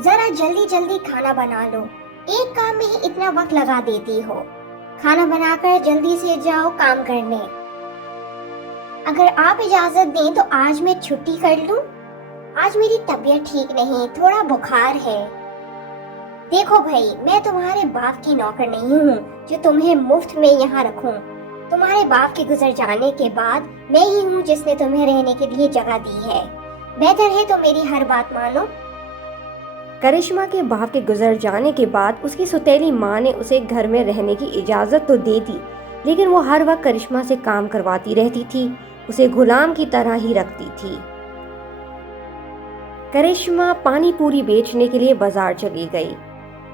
जरा जल्दी जल्दी खाना बना लो। एक काम में ही इतना वक्त लगा देती हो। खाना बनाकर जल्दी से जाओ काम करने। अगर आप इजाजत दें तो आज मैं छुट्टी कर लूं। आज मेरी तबीयत ठीक नहीं, थोड़ा बुखार है। देखो भाई, मैं तुम्हारे बाप की नौकर नहीं हूँ जो तुम्हें मुफ्त में यहाँ रखूं। तुम्हारे बाप के गुजर जाने के बाद मैं ही हूँ जिसने तुम्हें रहने के लिए जगह दी है। बेहतर है तो मेरी हर बात मानो। करिश्मा के बाप के गुजर जाने के बाद उसकी सौतेली माँ ने उसे घर में रहने की इजाज़त तो दे दी, लेकिन वो हर वक्त करिश्मा से काम करवाती रहती थी, उसे गुलाम की तरह ही रखती थी। करिश्मा पानी पूरी बेचने के लिए बाजार चली गई।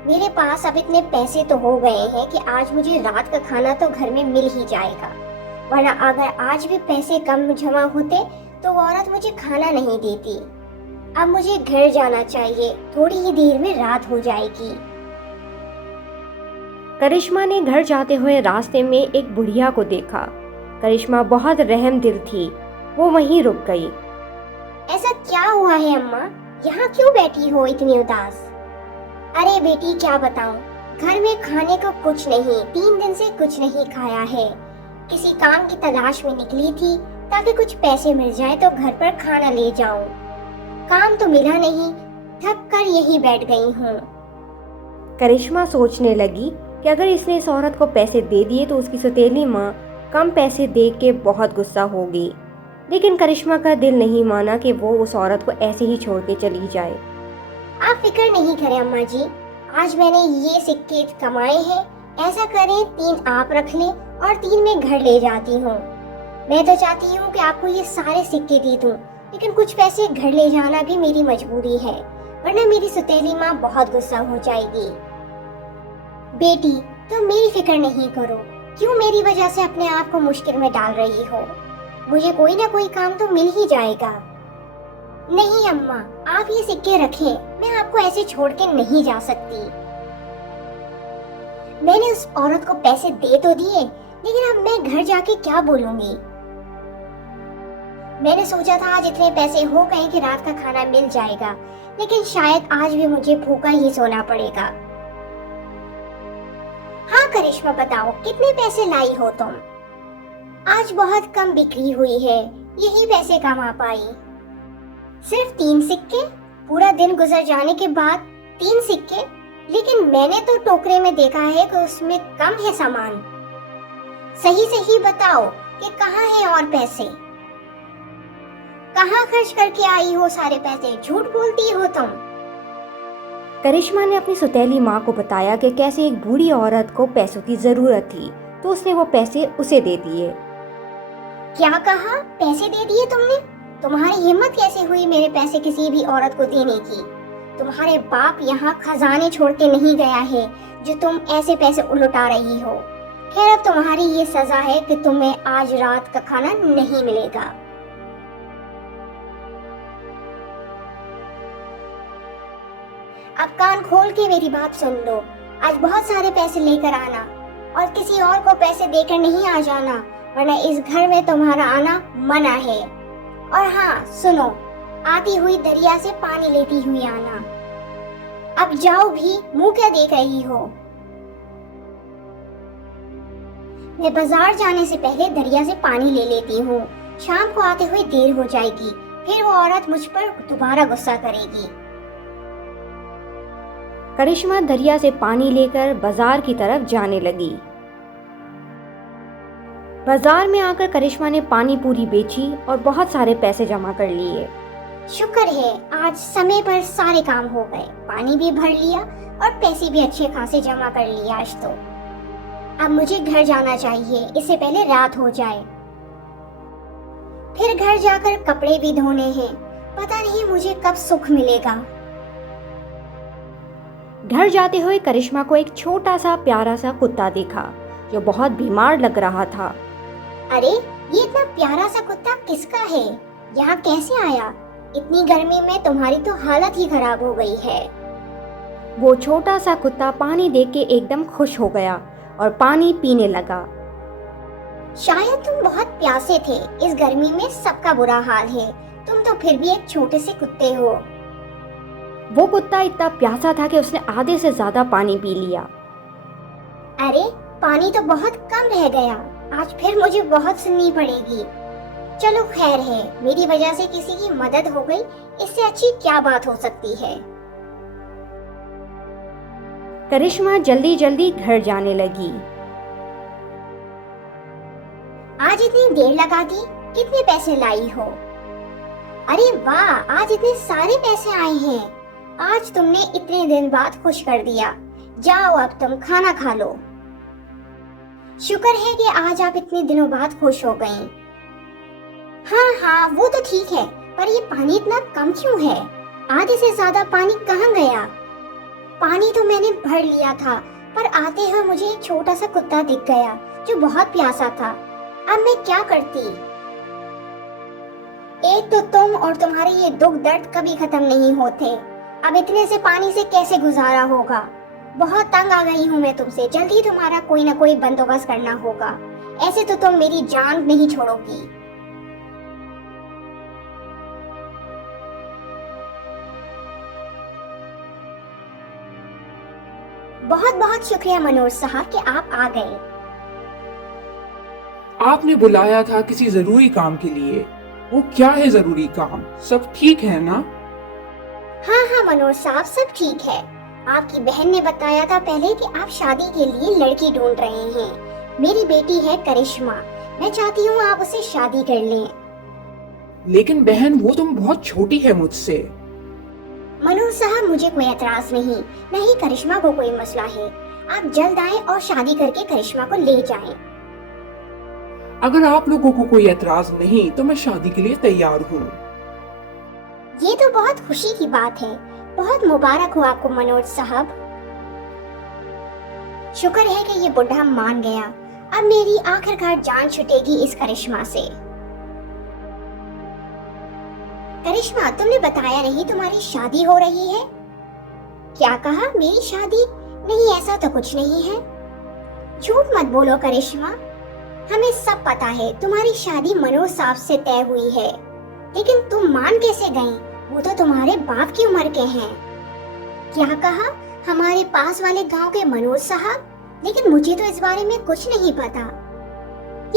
मेरे पास अब इतने पैसे तो हो गए हैं कि आज मुझे रात का खाना तो घर में मिल ही जाएगा, वरना अगर आज भी पैसे कम जमा होते तो वो औरत मुझे खाना नहीं देती। अब मुझे घर जाना चाहिए, थोड़ी ही देर में रात हो जाएगी। करिश्मा ने घर जाते हुए रास्ते में एक बुढ़िया को देखा। करिश्मा बहुत रहम दिल थी, वो वहीं रुक गई। ऐसा क्या हुआ है अम्मा? यहाँ क्यों बैठी हो इतनी उदास? अरे बेटी, क्या बताऊं, घर में खाने को कुछ नहीं, 3 दिन से कुछ नहीं खाया है। किसी काम की तलाश में निकली थी ताकि कुछ पैसे मिल जाए तो घर पर खाना ले जाऊं। काम तो मिला नहीं, थक कर यहीं बैठ गई हूँ। करिश्मा सोचने लगी कि अगर इसने इस औरत को पैसे दे दिए तो उसकी सौतेली माँ कम पैसे देख के बहुत गुस्सा होगी, लेकिन करिश्मा का दिल नहीं माना कि वो उस औरत को ऐसे ही छोड़ के चली जाए। आप फिक्र नहीं करें अम्मा जी, आज मैंने ये सिक्के कमाए हैं। ऐसा करें, 3 आप रख लें और 3 मैं घर ले जाती हूँ। मैं तो चाहती हूँ कि आपको ये सारे सिक्के दे दूँ, लेकिन कुछ पैसे घर ले जाना भी मेरी मजबूरी है, वरना मेरी सौतेली माँ बहुत गुस्सा हो जाएगी। बेटी, तुम मेरी फिक्र नहीं करो, क्यों मेरी वजह से अपने आप को मुश्किल में डाल रही हो? मुझे कोई ना कोई काम तो मिल ही जाएगा। नहीं अम्मा, आप ये सिक्के रखें, मैं आपको ऐसे छोड़ के नहीं जा सकती। मैंने उस औरत को पैसे दे तो दिए, लेकिन अब मैं घर जाके क्या बोलूंगी? मैंने सोचा था आज इतने पैसे हो गए कि रात का खाना मिल जाएगा, लेकिन शायद आज भी मुझे भूखा ही सोना पड़ेगा। हाँ करिश्मा, बताओ कितने पैसे लाई हो तुम? आज बहुत कम बिक्री हुई है, यही पैसे कमा पाई। सिर्फ 3 सिक्के? पूरा दिन गुजर जाने के बाद 3 सिक्के? लेकिन मैंने तो टोकरे में देखा है कि उसमें कम है सामान। सही सही बताओ कि कहाँ है और पैसे? कहाँ खर्च करके आई हो सारे पैसे? झूठ बोलती हो तुम। करिश्मा ने अपनी सौतेली माँ को बताया कि कैसे एक बूढ़ी औरत को पैसों की जरूरत थी, तो उसने वो पैसे उसे दे दिए। क्या कहा? पैसे दे दिए तुमने? तुम्हारी हिम्मत कैसे हुई मेरे पैसे किसी भी औरत को देने की? तुम्हारे बाप यहाँ खजाने छोड़ के नहीं गया है जो तुम ऐसे पैसे उलटा रही हो। खैर, अब तुम्हारी ये सजा है कि तुम्हें आज रात का खाना नहीं मिलेगा। अब कान खोल के मेरी बात सुन लो। आज बहुत सारे पैसे लेकर आना और किसी और को पैसे देकर नहीं आ जाना, वरना इस घर में तुम्हारा आना मना है। और हाँ सुनो, आती हुई दरिया से पानी लेती हुई आना। अब जाओ भी, मुंह क्या देख रही हो? मैं बाजार जाने से पहले दरिया से पानी ले लेती हूँ। शाम को आते हुए देर हो जाएगी, फिर वो औरत मुझ पर दोबारा गुस्सा करेगी। करिश्मा दरिया से पानी लेकर बाजार की तरफ जाने लगी। बाजार में आकर करिश्मा ने पानी पूरी बेची और बहुत सारे पैसे जमा कर लिए। शुक्र है आज समय पर सारे काम हो गए, पानी भी भर लिया और पैसे भी अच्छे खासे जमा कर लिए आज तो। अब मुझे घर जाना चाहिए, इससे पहले रात हो जाए। फिर घर जाकर कपड़े भी धोने हैं, पता नहीं मुझे कब सुख मिलेगा। घर जाते हुए करिश्मा को एक छोटा सा प्यारा सा कुत्ता देखा जो बहुत बीमार लग रहा था। अरे, ये इतना प्यारा सा कुत्ता किसका है? यहाँ कैसे आया? इतनी गर्मी में तुम्हारी तो हालत ही खराब हो गई है। वो छोटा सा कुत्ता पानी देख के एकदम खुश हो गया और पानी पीने लगा। शायद तुम बहुत प्यासे थे, इस गर्मी में सबका बुरा हाल है, तुम तो फिर भी एक छोटे से कुत्ते हो। वो कुत्ता इतना प्यासा था कि उसने आधे से ज्यादा पानी पी लिया। अरे पानी तो बहुत कम रह गया, आज फिर मुझे बहुत सुननी पड़ेगी। चलो खैर है, मेरी वजह से किसी की मदद हो गई, इससे अच्छी क्या बात हो सकती है। करिश्मा जल्दी जल्दी घर जाने लगी। आज इतनी देर लगा दी, कितने पैसे लाई हो? अरे वाह, आज इतने सारे पैसे आए हैं। आज तुमने इतने दिन बाद खुश कर दिया। जाओ अब तुम खाना खा लो। शुक्र है कि आज आप इतने दिनों बाद खुश हो गईं। हाँ हाँ वो तो ठीक है, पर ये पानी इतना कम क्यों है? आधे से ज्यादा पानी कहाँ गया? पानी तो मैंने भर लिया था, पर आते हुए मुझे एक छोटा सा कुत्ता दिख गया जो बहुत प्यासा था। अब मैं क्या करती? एक तो तुम और तुम्हारे ये दुख दर्द कभी खत्म नहीं होते। अब इतने से पानी से कैसे गुजारा होगा? बहुत तंग आ गई हूँ मैं तुमसे। जल्दी तुम्हारा कोई ना कोई बंदोबस्त करना होगा, ऐसे तो तुम मेरी जान नहीं छोड़ोगी। बहुत बहुत शुक्रिया मनोज साहब कि आप आ गए। आपने बुलाया था किसी जरूरी काम के लिए। वो क्या है जरूरी काम? सब ठीक है ना? हाँ हाँ मनोज साहब, सब ठीक है। आपकी बहन ने बताया था पहले कि आप शादी के लिए लड़की ढूंढ रहे हैं। मेरी बेटी है करिश्मा, मैं चाहती हूँ आप उससे शादी कर लें। लेकिन बहन, वो तुम बहुत छोटी है मुझसे। मनोज साहब मुझे कोई एतराज नहीं, न ही करिश्मा को कोई मसला है। आप जल्द आएं और शादी करके करिश्मा को ले जाएं। अगर आप लोगों को कोई एतराज नहीं तो मैं शादी के लिए तैयार हूँ। ये तो बहुत खुशी की बात है। बहुत मुबारक हो आपको मनोज साहब। शुक्र है कि ये बुढ़ा मान गया। अब मेरी आखिरकार जान छुटेगी इस करिश्मा से। करिश्मा, तुमने बताया नहीं तुम्हारी शादी हो रही है? क्या कहा? मेरी शादी? नहीं, ऐसा तो कुछ नहीं है। झूठ मत बोलो करिश्मा, हमें सब पता है तुम्हारी शादी मनोज साहब से तय हुई है। लेकिन तुम मान कैसे गईं? वो तो तुम्हारे बाप की उम्र के हैं। क्या कहा? हमारे पास वाले गांव के मनोज साहब? लेकिन मुझे तो इस बारे में कुछ नहीं पता।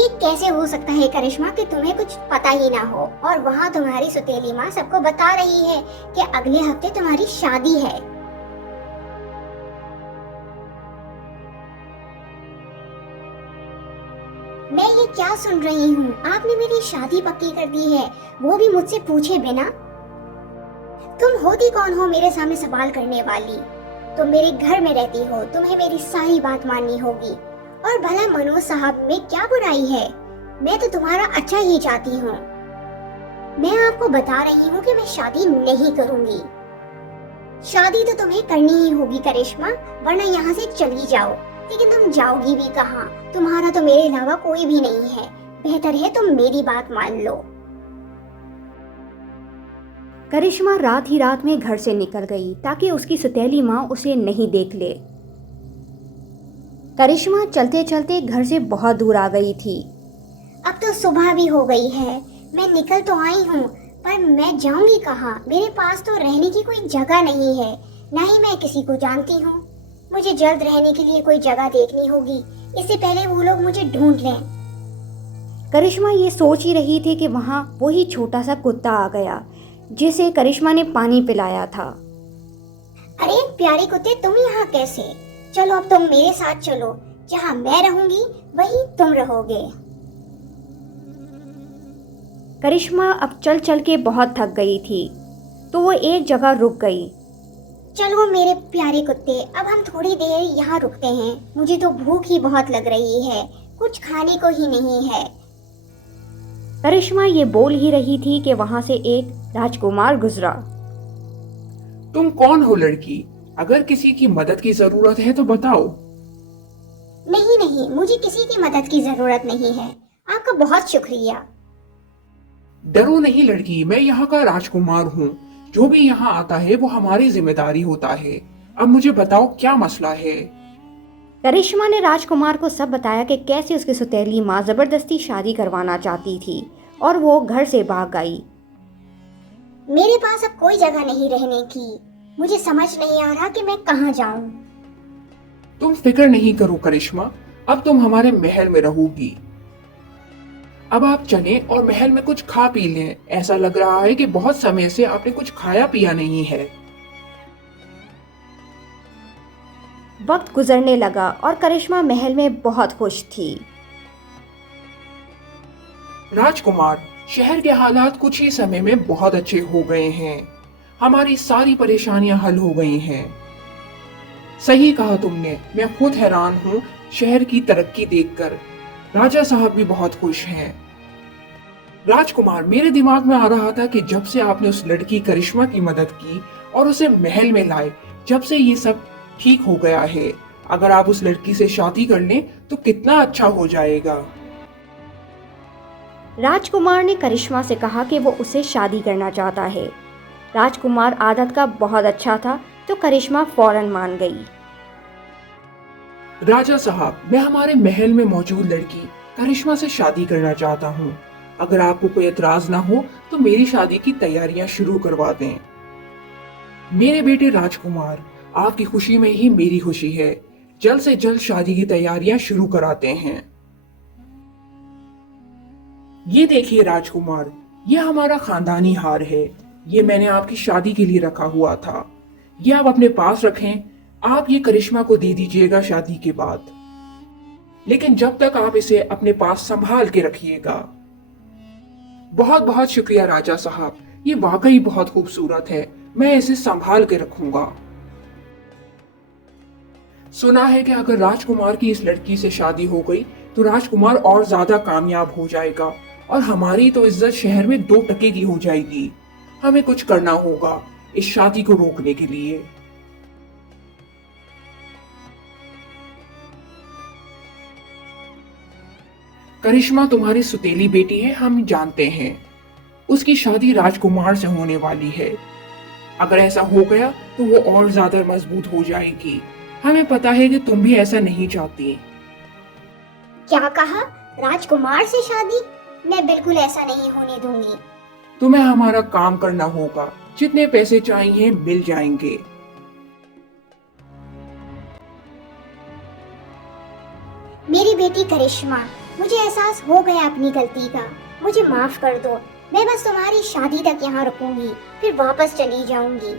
ये कैसे हो सकता है करिश्मा कि तुम्हें कुछ पता ही ना हो, और वहाँ तुम्हारी सुतेली माँ सबको बता रही है कि अगले हफ्ते तुम्हारी शादी है। मैं ये क्या सुन रही हूँ? आपने मेरी शादी पक्की कर दी है, वो भी मुझसे पूछे बिना। तुम होती कौन हो मेरे सामने सवाल करने वाली? तुम मेरे घर में रहती हो, तुम्हें मेरी सारी बात माननी होगी। और भला मनोज साहब में क्या बुराई है? मैं तो तुम्हारा अच्छा ही चाहती हूँ। मैं आपको बता रही हूँ कि मैं शादी नहीं करूँगी। शादी तो तुम्हें करनी ही होगी करिश्मा, वरना यहाँ से चली जाओ। लेकिन तुम जाओगी भी कहाँ? तुम्हारा तो मेरे अलावा कोई भी नहीं है। बेहतर है तुम मेरी बात मान लो। करिश्मा रात ही रात में घर से निकल गई ताकि उसकी सौतेली माँ उसे नहीं देख ले। करिश्मा चलते चलते घर से बहुत दूर आ गई थी। अब तो सुबह भी हो गई है। मैं निकल तो आई हूँ, पर मैं जाऊंगी कहाँ? मेरे पास तो रहने की कोई जगह नहीं है, ना ही मैं किसी को जानती हूँ। मुझे जल्द रहने के लिए कोई जगह देखनी होगी, इससे पहले वो लोग मुझे ढूंढ लें। करिश्मा ये सोच ही रही थी कि वहाँ वही छोटा सा कुत्ता आ गया जिसे करिश्मा ने पानी पिलाया था। अरे प्यारे कुत्ते, तुम यहाँ कैसे? चलो अब तुम मेरे साथ चलो। जहाँ मैं रहूंगी वहीं तुम रहोगे। करिश्मा अब चल चल के बहुत थक गई थी, तो वो एक जगह रुक गई। चलो मेरे प्यारे कुत्ते, अब हम थोड़ी देर यहाँ रुकते हैं। मुझे तो भूख ही बहुत लग रही है, कुछ खाने को ही नहीं है। करिश्मा ये बोल ही रही थी कि वहाँ से एक राजकुमार गुजरा। तुम कौन हो लड़की? अगर किसी की मदद की जरूरत है तो बताओ। नहीं नहीं, मुझे किसी की मदद की जरूरत नहीं है। आपका बहुत शुक्रिया। डरो नहीं लड़की, मैं यहाँ का राजकुमार हूँ। जो भी यहाँ आता है वो हमारी जिम्मेदारी होता है। अब मुझे बताओ क्या मसला है? करिश्मा ने राजकुमार को सब बताया कि कैसे उसकी सौतेली माँ जबरदस्ती शादी करवाना चाहती थी और वो घर से भाग गई। मेरे पास अब कोई जगह नहीं रहने की। मुझे समझ नहीं आ रहा कि मैं कहाँ जाऊं। तुम फिक्र नहीं करो करिश्मा, अब तुम हमारे महल में रहोगी। अब आप चलें और महल में कुछ खा पी लें। ऐसा लग रहा है कि बहुत समय से आपने कुछ खाया पिया नहीं है। वक्त गुजरने लगा और करिश्मा महल में बहुत खुश थी। राजकुमार, शहर के हालात कुछ ही समय में बहुत अच्छे हो गए हैं। हमारी सारी परेशानियां हल हो गई हैं। सही कहा तुमने, मैं खुद हैरान हूँ शहर की तरक्की देखकर। राजा साहब भी बहुत खुश हैं। राजकुमार, मेरे दिमाग में आ रहा था कि जब से आपने उस लड़की करिश्मा की मदद की और उसे महल में लाए, जब से ये सब ठीक हो गया है। अगर आप उस लड़की से शादी कर लें तो कितना अच्छा हो जाएगा। राजकुमार ने करिश्मा से कहा कि वो उससे शादी करना चाहता है। राजकुमार आदत का बहुत अच्छा था तो करिश्मा फौरन मान गई। राजा साहब, मैं हमारे महल में मौजूद लड़की करिश्मा से शादी करना चाहता हूँ। अगर आपको कोई एतराज ना हो तो मेरी शादी की तैयारियां शुरू करवा दें। मेरे बेटे राजकुमार, आपकी खुशी में ही मेरी खुशी है। जल्द से जल्द शादी की तैयारियां शुरू कराते हैं। ये देखिए राजकुमार, ये हमारा खानदानी हार है। ये मैंने आपकी शादी के लिए रखा हुआ था। ये आप अपने पास रखें। आप ये करिश्मा को दे दीजिएगा शादी के बाद, लेकिन जब तक आप इसे अपने पास संभाल के रखिएगा। बहुत बहुत शुक्रिया राजा साहब, ये वाकई बहुत खूबसूरत है। मैं इसे संभाल के रखूंगा। सुना है कि अगर राजकुमार की इस लड़की से शादी हो गई तो राजकुमार और ज्यादा कामयाब हो जाएगा और हमारी तो इज्जत शहर में 2 टके की हो जाएगी। हमें कुछ करना होगा इस शादी को रोकने के लिए। करिश्मा तुम्हारी सुतेली बेटी है, हम जानते हैं। उसकी शादी राजकुमार से होने वाली है। अगर ऐसा हो गया तो वो और ज्यादा मजबूत हो जाएगी। हमें पता है कि तुम भी ऐसा नहीं चाहती। क्या कहा? राजकुमार से शादी? मैं बिल्कुल ऐसा नहीं होने दूंगी। तुम्हें हमारा काम करना होगा। जितने पैसे चाहिए मिल जाएंगे। मेरी बेटी करिश्मा, मुझे एहसास हो गया अपनी गलती का। मुझे माफ कर दो। मैं बस तुम्हारी शादी तक यहाँ रुकूंगी, फिर वापस चली जाऊंगी।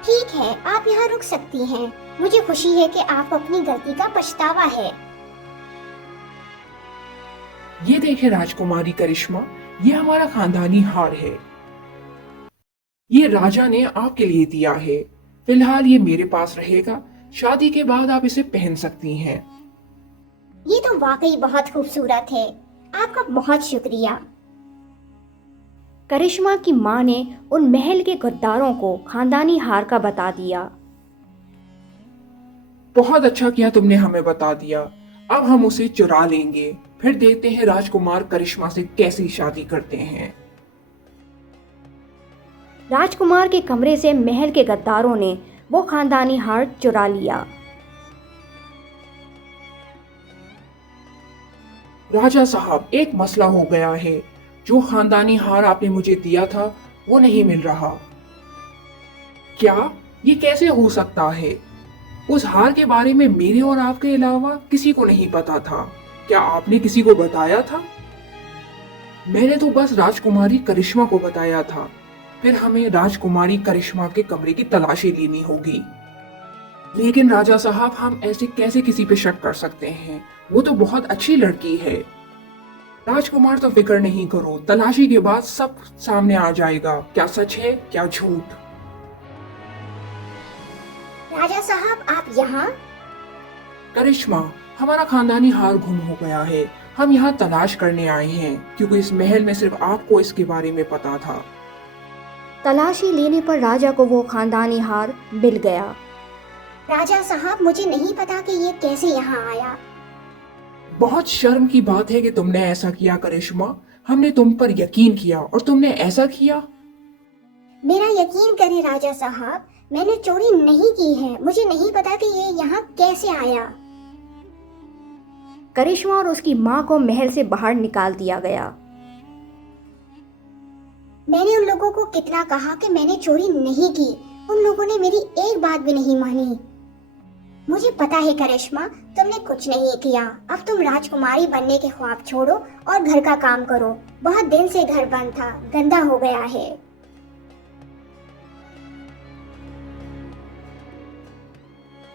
ठीक है, आप यहाँ रुक सकती हैं। मुझे खुशी है कि आपको अपनी गलती का पछतावा है। ये देखे राजकुमारी करिश्मा, ये हमारा खानदानी हार है। ये राजा ने आपके लिए दिया है। फिलहाल ये मेरे पास रहेगा। शादी के बाद आप इसे पहन सकती हैं। ये तो वाकई बहुत खूबसूरत है। आपका बहुत शुक्रिया। करिश्मा की माँ ने उन महल के गद्दारों को खानदानी हार का बता दिया। बहुत अच्छा किया तुमने हमें बता दिया। अब हम उसे चुरा लेंगे, फिर देखते हैं राजकुमार करिश्मा से कैसी शादी करते हैं। राजकुमार के कमरे से महल के गद्दारों ने वो खानदानी हार चुरा लिया। राजा साहब, एक मसला हो गया है। जो खानदानी हार आपने मुझे दिया था वो नहीं मिल रहा। क्या ये कैसे हो सकता है? उस हार के बारे में मेरे और आपके अलावा किसी को नहीं पता था। क्या आपने किसी को बताया था? मैंने तो बस राजकुमारी करिश्मा को बताया था। फिर हमें राजकुमारी करिश्मा के कमरे की तलाशी लेनी होगी। लेकिन राजा साहब, हम ऐसे कैसे किसी पे शक कर सकते हैं? वो तो बहुत अच्छी लड़की है। राजकुमार, तो फिक्र नहीं करो, तलाशी के बाद सब सामने आ जाएगा। क्या सच है क्या झूठ। राजा साहब, आप यहाँ? करिश्मा, हमारा खानदानी हार गुम हो गया है। हम यहाँ तलाश करने आए हैं क्योंकि इस महल में सिर्फ आपको इसके बारे में पता था। तलाशी लेने पर राजा को वो खानदानी हार मिल गया। राजा साहब, मुझे नहीं पता कि ये कैसे यहाँ आया। बहुत शर्म की बात है कि तुमने ऐसा किया करिश्मा। हमने तुम पर यकीन किया और तुमने ऐसा किया। मेरा यकीन करें राजा साहब, मैंने चोरी नहीं की है। मुझे नहीं पता कि ये यहाँ कैसे आया। करिश्मा और उसकी माँ को महल से बाहर निकाल दिया गया। मैंने उन लोगों को कितना कहा कि मैंने चोरी नहीं की। उन लोगों ने मेरी एक बात भी नहीं मानी। मुझे पता है करिश्मा, तुमने कुछ नहीं किया। अब तुम राजकुमारी बनने के ख्वाब छोड़ो और घर का काम करो। बहुत दिन से घर बंद था, गंदा हो गया है।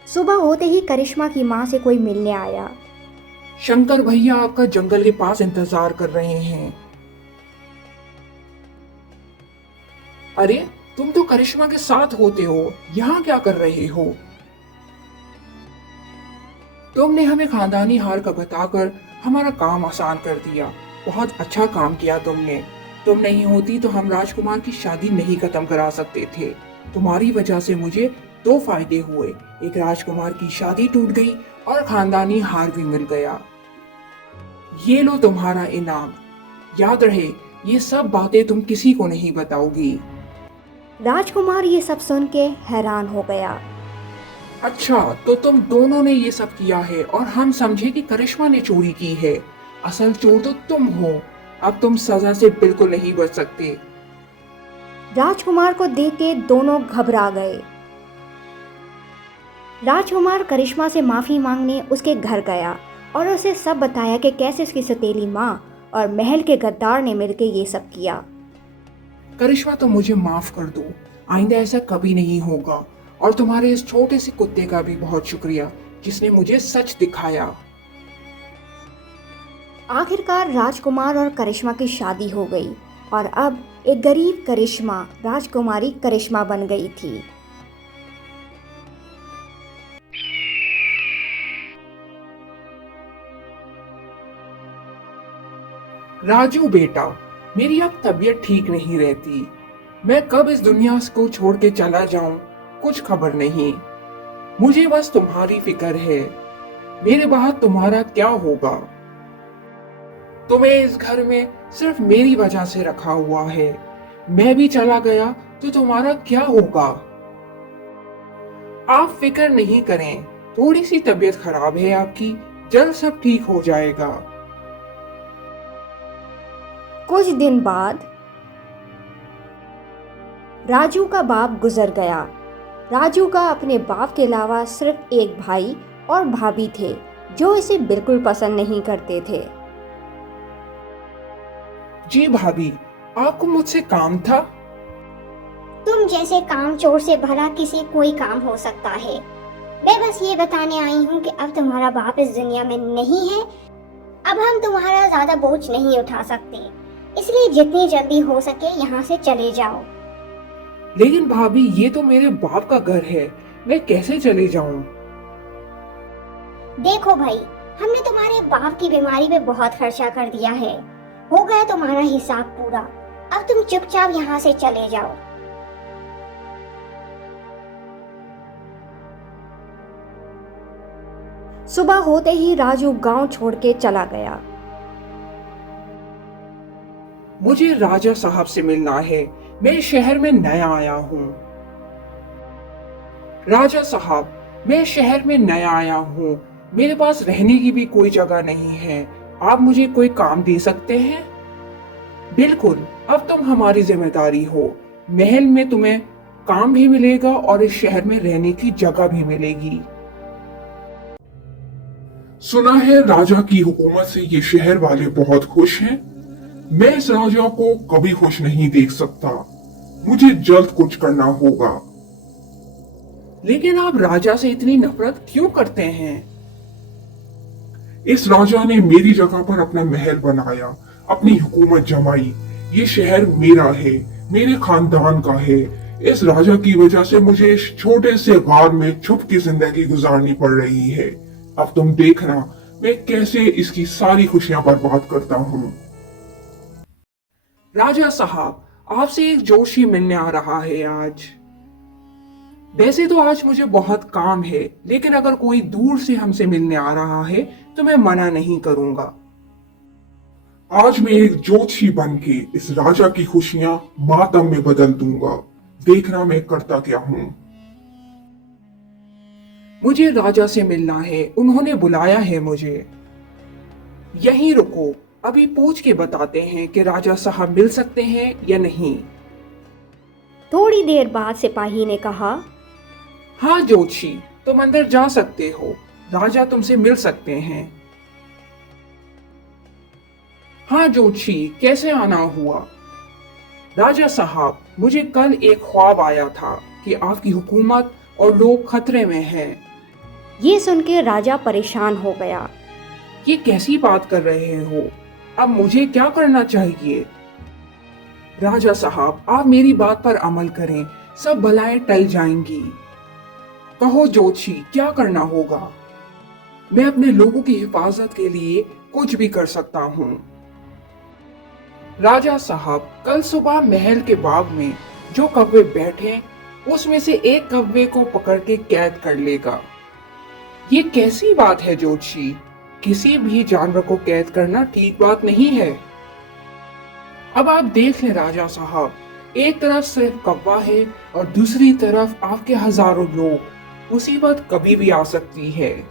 सुबह होते ही करिश्मा की माँ से कोई मिलने आया। शंकर भैया आपका जंगल के पास इंतजार कर रहे हैं। अरे, तुम तो करिश्मा के साथ होते हो, यहाँ क्या कर रहे हो? तुमने हमें खानदानी हार का बताकर हमारा काम आसान कर दिया। बहुत अच्छा काम किया तुमने। तुम नहीं होती तो हम राजकुमार की शादी नहीं खत्म करा सकते थे। तुम्हारी वजह से मुझे दो फायदे हुए, एक राजकुमार की शादी टूट गई और खानदानी हार भी मिल गया। ये लो तुम्हारा इनाम। याद रहे, ये सब बातें तुम किसी को नहीं बताओगी। राजकुमार ये सब सुन के हैरान हो गया। अच्छा, तो तुम दोनों ने ये सब किया है और हम समझे कि करिश्मा ने चोरी की है। असल चोर तो तुम हो। अब तुम सजा से बिल्कुल नहीं बच सकते। राजकुमार को देख के दोनों घबरा गए। राजकुमार करिश्मा से माफी मांगने उसके घर गया और उसे सब बताया कि कैसे उसकी सौतेली माँ और महल के गद्दार ने मिलकर ये सब किया। करिश्मा, तो मुझे माफ कर दो। आइंदा ऐसा कभी नहीं होगा। और तुम्हारे इस छोटे से कुत्ते का भी बहुत शुक्रिया, जिसने मुझे सच दिखाया। आखिरकार राजकुमार और करिश्मा की शादी हो गई और अब एक गरीब करिश्मा राजकुमारी करिश्मा बन गई थी। राजू बेटा, मेरी अब तबीयत ठीक नहीं रहती। मैं कब इस दुनिया को छोड़ के चला जाऊं, कुछ खबर नहीं। मुझे बस तुम्हारी फिक्र है। मेरे बाद तुम्हारा क्या होगा? तुम्हें इस घर में सिर्फ मेरी वजह से रखा हुआ है। मैं भी चला गया तो तुम्हारा क्या होगा? आप फिक्र नहीं करें। थोड़ी सी तबीयत खराब है आपकी, जल्द सब ठीक हो जाएगा। कुछ दिन बाद राजू का बाप गुजर गया। राजू का अपने बाप के अलावा सिर्फ एक भाई और भाभी थे जो इसे बिल्कुल पसंद नहीं करते थे। जी भाभी, आपको मुझसे काम था? तुम जैसे काम चोर से भला किसी कोई काम हो सकता है। मैं बस ये बताने आई हूँ कि अब तुम्हारा बाप इस दुनिया में नहीं है। अब हम तुम्हारा ज्यादा बोझ नहीं उठा सकते, इसलिए जितनी जल्दी हो सके यहाँ से चले जाओ। लेकिन भाभी, ये तो मेरे बाप का घर है, मैं कैसे चले जाऊं? देखो भाई, हमने तुम्हारे बाप की बीमारी पे बहुत खर्चा कर दिया है। हो गया तुम्हारा हिसाब पूरा। अब तुम चुपचाप यहाँ से चले जाओ। सुबह होते ही राजू गांव छोड़ के चला गया। मुझे राजा साहब से मिलना है। मैं शहर में नया आया हूँ। राजा साहब, मैं शहर में नया आया हूँ। मेरे पास रहने की भी कोई जगह नहीं है। आप मुझे कोई काम दे सकते हैं? बिल्कुल, अब तुम हमारी जिम्मेदारी हो। महल में तुम्हें काम भी मिलेगा और इस शहर में रहने की जगह भी मिलेगी। सुना है राजा की हुकूमत से ये शहर वाले बहुत खुश हैं। मैं इस राजा को कभी खुश नहीं देख सकता। मुझे जल्द कुछ करना होगा। लेकिन आप राजा से इतनी नफरत क्यों करते हैं? इस राजा ने मेरी जगह पर अपना महल बनाया, अपनी हुकूमत जमाई। ये शहर मेरा है, मेरे खानदान का है। इस राजा की वजह से मुझे इस छोटे से गांव में छुप की जिंदगी गुजारनी पड़ रही है। अब तुम देखना मैं कैसे इसकी सारी खुशियां बर्बाद करता हूँ। राजा साहब, आपसे एक जोशी मिलने आ रहा है आज। वैसे तो आज मुझे बहुत काम है, लेकिन अगर कोई दूर से हमसे मिलने आ रहा है तो मैं मना नहीं करूंगा। आज मैं एक ज्योतिषी बन के इस राजा की खुशियां मातम में बदल दूंगा। देखना मैं करता क्या हूँ। मुझे राजा से मिलना है, उन्होंने बुलाया है मुझे। यहीं रुको, अभी पूछ के बताते हैं कि राजा साहब मिल सकते हैं या नहीं। थोड़ी देर बाद सिपाही ने कहा, हाँ जोशी, तुम अंदर जा सकते हो। राजा तुमसे मिल सकते हैं। हाँ जोशी, कैसे आना हुआ? राजा साहब, मुझे कल एक ख्वाब आया था कि आपकी हुकूमत और लोग खतरे में हैं। ये सुनकर राजा परेशान हो गया। ये कैसी बात कर रहे हो? अब मुझे क्या करना चाहिए? राजा साहब, आप मेरी बात पर अमल करें, सब बलाएं टल जाएंगी। कहो जोशी, क्या करना होगा? मैं अपने लोगों की हिफाजत के लिए कुछ भी कर सकता हूँ। राजा साहब, कल सुबह महल के बाग में जो कौवे बैठे, उसमें से एक कौवे को पकड़ के कैद कर लेगा। ये कैसी बात है जोशी? किसी भी जानवर को कैद करना ठीक बात नहीं है। अब आप देख लें राजा साहब, एक तरफ सिर्फ कौवा है और दूसरी तरफ आपके हजारों लोग। मुसीबत कभी भी आ सकती है।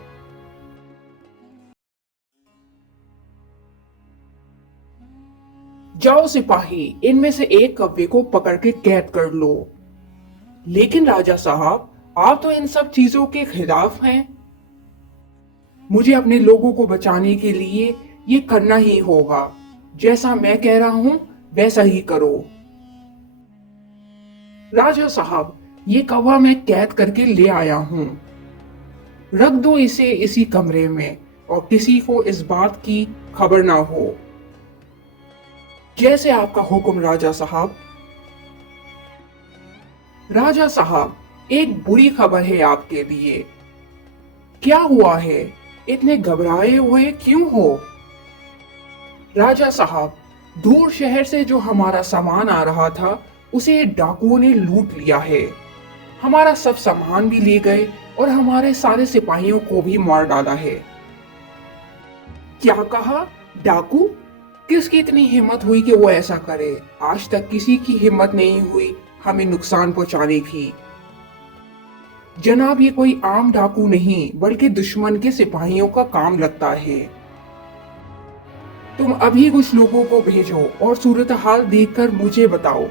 जाओ सिपाही, इनमें से एक कौवे को पकड़ के कैद कर लो। लेकिन राजा साहब, आप तो इन सब चीजों के खिलाफ हैं। मुझे अपने लोगों को बचाने के लिए ये करना ही होगा। जैसा मैं कह रहा हूं वैसा ही करो। राजा साहब, ये कौवा मैं कैद करके ले आया हूं। रख दो इसे इसी कमरे में और किसी को इस बात की खबर ना हो। जैसे आपका हुक्म राजा साहब। राजा साहब, एक बुरी खबर है आपके लिए। क्या हुआ है? इतने घबराए हुए क्यों हो? राजा साहब, दूर शहर से जो हमारा सामान आ रहा था उसे डाकुओं ने लूट लिया है। हमारा सब सामान भी ले गए और हमारे सारे सिपाहियों को भी मार डाला है। क्या कहा? डाकू? किसकी इतनी हिम्मत हुई कि वो ऐसा करे? आज तक किसी की हिम्मत नहीं हुई हमें नुकसान पहुंचाने की। जनाब, ये कोई आम डाकू नहीं बल्कि दुश्मन के सिपाहियों का काम लगता है। तुम अभी कुछ लोगों को भेजो और सूरत हाल देखकर मुझे बताओ।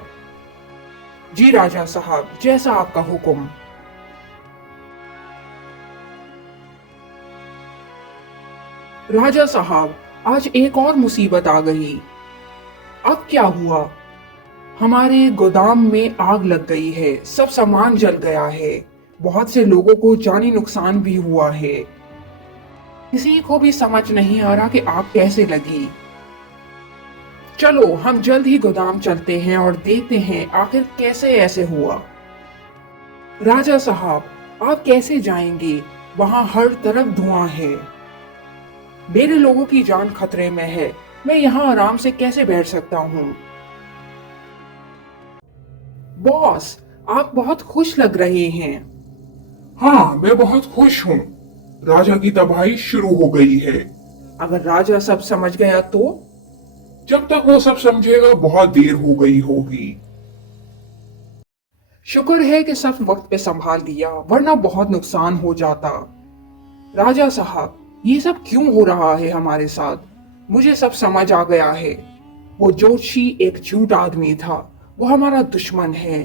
जी राजा साहब, जैसा आपका हुक्म। राजा साहब, आज एक और मुसीबत आ गई। अब क्या हुआ? हमारे गोदाम में आग लग गई है, सब सामान जल गया है। बहुत से लोगों को जानी नुकसान भी हुआ है। किसी को भी समझ नहीं आ रहा कि आग कैसे लगी। चलो हम जल्द ही गोदाम चलते हैं और देखते हैं आखिर कैसे ऐसे हुआ। राजा साहब, आप कैसे जाएंगे? वहां हर तरफ धुआं है। मेरे लोगों की जान खतरे में है। मैं यहाँ आराम से कैसे बैठ सकता हूँ? बॉस, आप बहुत खुश लग रहे हैं। हाँ, मैं बहुत खुश हूँ। राजा की तबाही शुरू हो गई है। अगर राजा सब समझ गया तो? जब तक वो सब समझेगा बहुत देर हो गई होगी। शुक्र है कि सब वक्त पे संभाल दिया, वरना बहुत नुकसान हो जाता। राजा साहब, ये सब क्यों हो रहा है हमारे साथ? मुझे सब समझ आ गया है। वो जोशी एक झूठ आदमी था। वो हमारा दुश्मन है।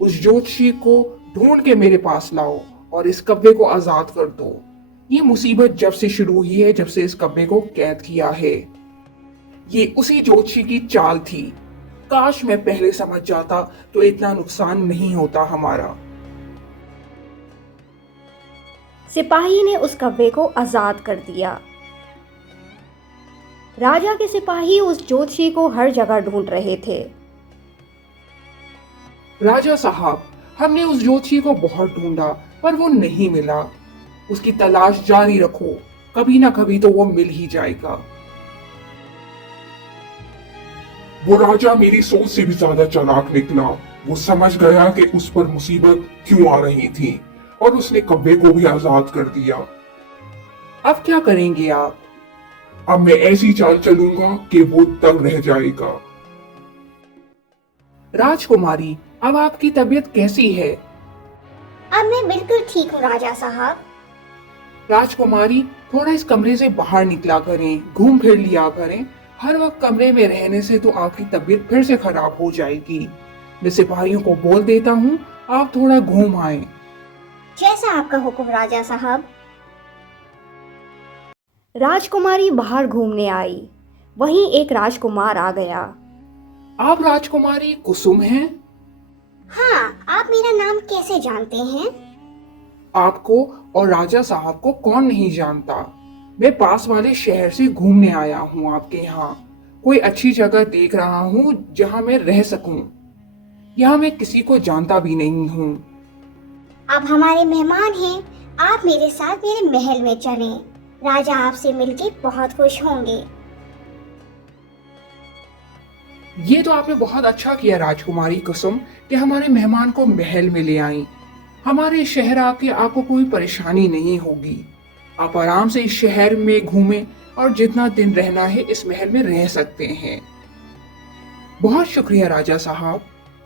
उस जोशी को ढूंढ के मेरे पास लाओ और इस कब्बे को आजाद कर दो। ये मुसीबत जब से शुरू हुई है, जब से इस कब्बे को कैद किया है। ये उसी जोशी की चाल थी। काश मैं पहले समझ जाता तो इतना नुकसान नहीं होता हमारा। सिपाही ने उस कौवे को आजाद कर दिया। राजा के सिपाही उस जोशी को हर जगह ढूंढ रहे थे। राजा साहब, हमने उस जोशी को बहुत ढूंढा पर वो नहीं मिला। उसकी तलाश जारी रखो, कभी ना कभी तो वो मिल ही जाएगा। वो राजा मेरी सोच से भी ज्यादा चालाक निकला। वो समझ गया कि उस पर मुसीबत क्यों आ रही थी और उसने कब्बे को भी आजाद कर दिया। अब क्या करेंगे आप? अब मैं ऐसी चाल चलूंगा कि वो तंग रह जाएगा। राजकुमारी, अब आपकी तबीयत कैसी है? अब मैं बिल्कुल ठीक हूँ राजा साहब। राजकुमारी, थोड़ा इस कमरे से बाहर निकला करें, घूम फिर लिया करें। हर वक्त कमरे में रहने से तो आपकी तबीयत फिर से खराब हो जाएगी। मैं सिपाहियों को बोल देता हूँ आप थोड़ा घूम आए। जैसा आपका हुक्म राजा साहब। राजकुमारी बाहर घूमने आई। वहीं एक राजकुमार आ गया। आप राजकुमारी कुसुम हैं? हाँ, आप मेरा नाम कैसे जानते हैं? आपको और राजा साहब को कौन नहीं जानता। मैं पास वाले शहर से घूमने आया हूँ आपके यहाँ। कोई अच्छी जगह देख रहा हूँ जहाँ मैं रह सकूं। यहाँ मैं किसी को जानता भी नहीं हूँ। आप हमारे मेहमान हैं। आप मेरे साथ मेरे महल में चलें। राजा आपसे मिलके बहुत खुश होंगे। ये तो आपने बहुत अच्छा किया राजकुमारी कुसुम कि हमारे मेहमान को महल में ले आई। हमारे शहर आके आपको कोई परेशानी नहीं होगी। आप आराम से इस शहर में घूमें और जितना दिन रहना है इस महल में रह सकते हैं। बहुत शुक्रिया राजा साहब।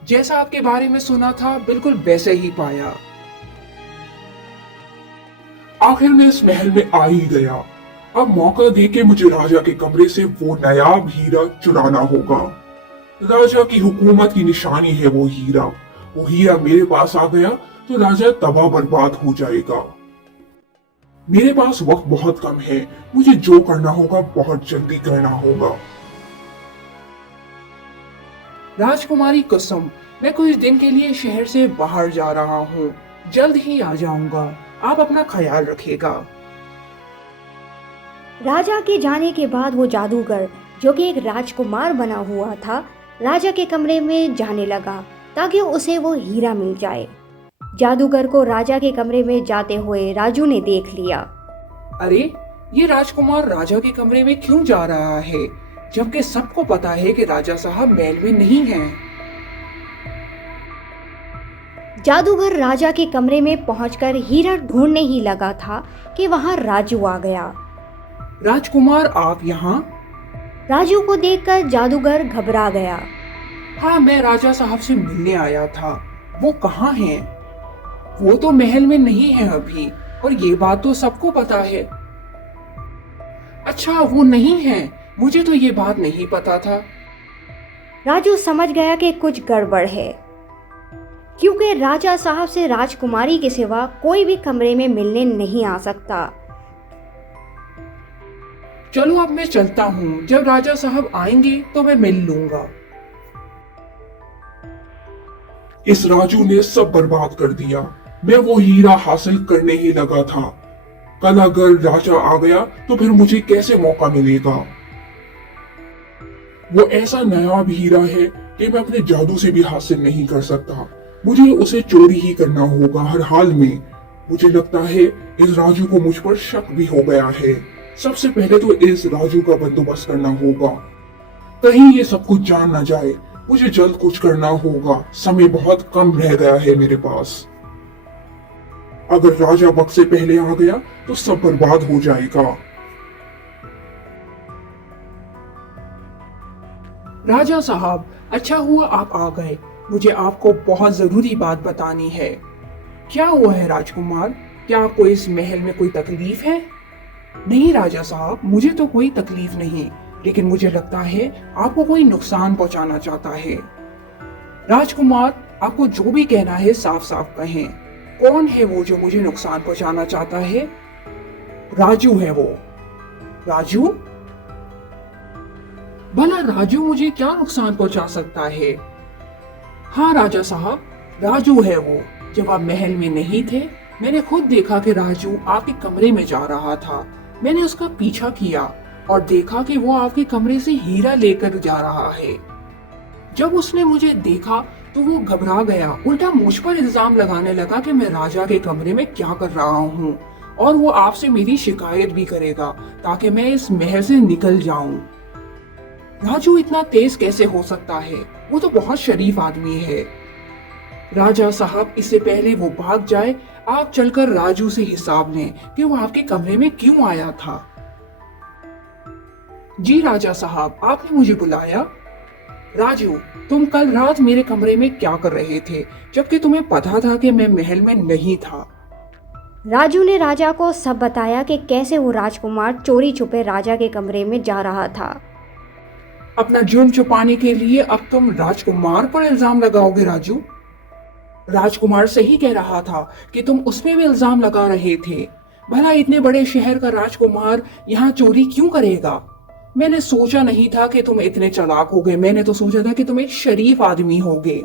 जैसा आपके बारे में सुना था बिल्कुल वैसे ही पाया। आखिर मैं इस महल में आ ही गया। अब मौका देके मुझे राजा के कमरे से वो नायाब हीरा चुराना होगा। राजा की हुकूमत की निशानी है वो हीरा। वो हीरा मेरे पास आ गया तो राजा तबाह बर्बाद हो जाएगा। मेरे पास वक्त बहुत कम है। मुझे जो करना होगा बहुत जल्दी करना होगा। राजकुमारी कुसुम, मैं कुछ दिन के लिए शहर से बाहर जा रहा हूँ। जल्द ही आ जाऊंगा। आप अपना ख्याल रखिएगा। राजा के जाने के बाद वो जादूगर जो कि एक राजकुमार बना हुआ था राजा के कमरे में जाने लगा ताकि उसे वो हीरा मिल जाए। जादूगर को राजा के कमरे में जाते हुए राजू ने देख लिया। अरे, ये राजकुमार राजा के कमरे में क्यों जा रहा है जबकि सबको पता है कि राजा साहब महल में नहीं हैं। जादूगर राजा के कमरे में पहुंचकर हीरा ढूंढने ही लगा था कि वहां राजू आ गया। राजकुमार, आप यहाँ? राजू को देखकर जादूगर घबरा गया। हाँ, मैं राजा साहब से मिलने आया था। वो कहाँ हैं? वो तो महल में नहीं है अभी, और ये बात तो सबको पता है। अच्छा, वो नहीं है। मुझे तो ये बात नहीं पता था। राजू समझ गया कि कुछ गड़बड़ है, क्योंकि राजा साहब से राजकुमारी के सिवा कोई भी कमरे में मिलने नहीं आ सकता। चलो अब मैं चलता हूँ। जब राजा साहब आएंगे तो मैं मिल लूंगा। इस राजू ने सब बर्बाद कर दिया। मैं वो हीरा हासिल करने ही लगा था। कल अगर राजा आ गया तो फिर मुझे कैसे मौका मिलेगा? वो ऐसा नायाब हीरा है कि मैं अपने जादू से भी हासिल नहीं कर सकता। मुझे उसे चोरी ही करना होगा हर हाल में। मुझे लगता है इस राजू को मुझ पर शक भी हो गया है। सबसे पहले तो इस राजू का बंदोबस्त करना होगा, कहीं ये सब कुछ जान ना जाए। मुझे जल्द कुछ करना होगा। समय बहुत कम रह गया है मेरे पास। अगर राजा वक्त से पहले आ गया तो सब बर्बाद हो जाएगा। राजा साहब, अच्छा हुआ आप आ गए। मुझे आपको बहुत जरूरी बात बतानी है। क्या हुआ है राजकुमार? क्या आपको इस महल में कोई तकलीफ है? नहीं राजा साहब, मुझे तो कोई तकलीफ नहीं, लेकिन मुझे लगता है आपको कोई नुकसान पहुंचाना चाहता है। राजकुमार, आपको जो भी कहना है साफ साफ कहें। कौन है वो जो मुझे नुकसान पहुंचाना चाहता है? राजू है वो। राजू? भला राजू मुझे क्या नुकसान पहुंचा सकता है? हाँ राजा साहब, राजू है वो। जब आप महल में नहीं थे मैंने खुद देखा कि राजू आपके कमरे में जा रहा था। मैंने उसका पीछा किया और देखा कि वो आपके कमरे से हीरा लेकर जा रहा है। जब उसने मुझे देखा तो वो घबरा गया, उल्टा मुझ पर इल्जाम लगाने लगा कि मैं राजा के कमरे में क्या कर रहा हूँ, और वो आपसे मेरी शिकायत भी करेगा ताकि मैं इस महल से निकल जाऊं। राजू इतना तेज कैसे हो सकता है? वो तो बहुत शरीफ आदमी है। राजा साहब, इससे पहले वो भाग जाए आप चलकर राजू से हिसाब लें कि वो आपके कमरे में क्यों आया था। जी राजा साहब, आपने मुझे बुलाया। राजू, तुम कल रात मेरे कमरे में क्या कर रहे थे जबकि तुम्हें पता था कि मैं महल में नहीं था? राजू ने राजा को सब बताया कि कैसे वो राजकुमार चोरी छुपे राजा के कमरे में जा रहा था। अपना जुर्म छुपाने के लिए अब तुम राजकुमार पर इल्जाम लगाओगे राजू? राजकुमार सही कह रहा था कि तुम उसमें भी इल्जाम लगा रहे थे। भला इतने बड़े शहर का राजकुमार यहाँ चोरी क्यों करेगा? मैंने सोचा नहीं था कि तुम इतने चालाक होगे। मैंने तो सोचा था कि तुम एक शरीफ आदमी होगे।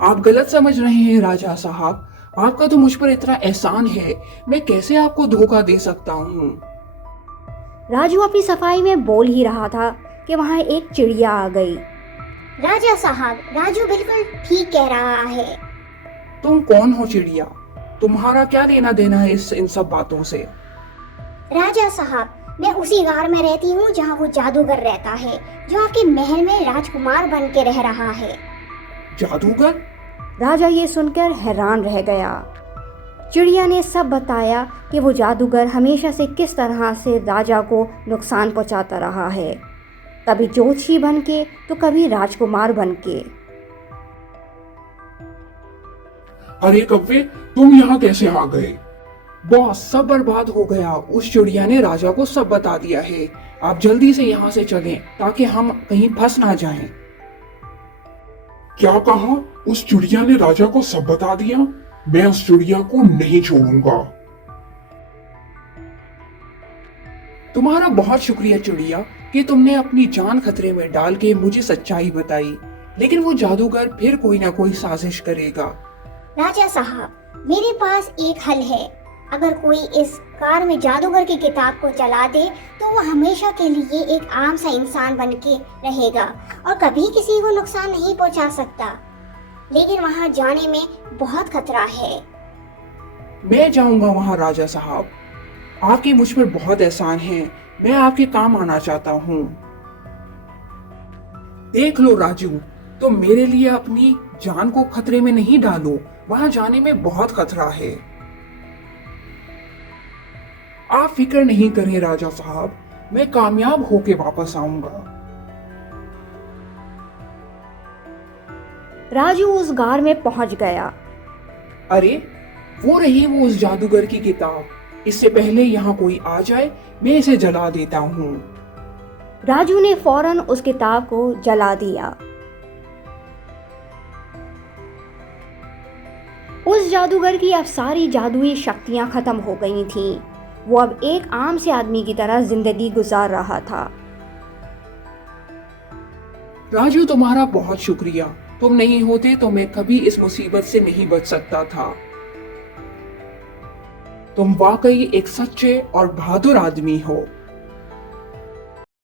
आप गलत समझ रहे हैं राजा साहब। आपका तो मुझ पर इतना एहसान है, मैं कैसे आपको धोखा दे सकता हूँ? राजू अपनी सफाई में बोल ही रहा था कि वहाँ एक चिड़िया आ गई। राजा साहब, राजू बिल्कुल ठीक कह रहा है। तुम कौन हो चिड़िया? तुम्हारा क्या लेना देना है इन सब बातों से? राजा साहब, मैं उसी गार में रहती हूँ जहाँ वो जादूगर रहता है, जो आपके महल में राजकुमार बन के रह रहा है। जादूगर? राजा ये सुनकर हैरान रह गया। चिड़िया ने सब बताया कि वो जादूगर हमेशा से किस तरह से राजा को नुकसान पहुंचाता रहा है, कभी जोशी बन के तो कभी राजकुमार बन के। अरे कव्वे, तुम यहाँ कैसे आ गए? बॉस, सब बर्बाद हो गया। उस चिड़िया ने राजा को सब बता दिया है। आप जल्दी से यहाँ से चलें ताकि हम कहीं फंस ना जाएं। क्या कहा? उस चिड़िया ने राजा को सब बता दिया? मैं उस चिड़िया को नहीं छोड़ूंगा। तुम्हारा बहुत शुक्रिया चिड़िया कि तुमने अपनी जान खतरे में डाल के मुझे सच्चाई बताई, लेकिन वो जादूगर फिर कोई ना कोई साजिश करेगा। राजा साहब, मेरे पास एक हल है। अगर कोई इस कार में जादूगर की किताब को जला दे तो वो हमेशा के लिए एक आम सा इंसान बन के रहेगा और कभी किसी को नुकसान नहीं पहुंचा सकता। लेकिन वहां जाने में बहुत खतरा है। मैं जाऊंगा वहां राजा साहब। आपकी मुझ पर बहुत एहसान है। मैं आपके काम आना चाहता हूँ। देख लो राजू, तुम मेरे लिए अपनी जान को खतरे में नहीं डालो। वहां जाने में बहुत खतरा है। आप फिक्र नहीं करें राजा साहब, मैं कामयाब होके वापस आऊंगा। राजू उस गार में पहुंच गया। अरे, वो रही वो उस जादूगर की किताब। इससे पहले यहाँ कोई आ जाए, मैं इसे जला देता हूँ। राजू ने फौरन उस किताब को जला दिया। उस जादूगर की अब सारी जादुई शक्तियां खत्म हो गई थीं। वो अब एक आम से आदमी की तरह जिंदगी गुजार रहा था। राजू, तुम्हारा बहुत शुक्रिया। तुम नहीं होते तो मैं कभी इस मुसीबत से नहीं बच सकता था। तुम वाकई एक सच्चे और बहादुर आदमी हो।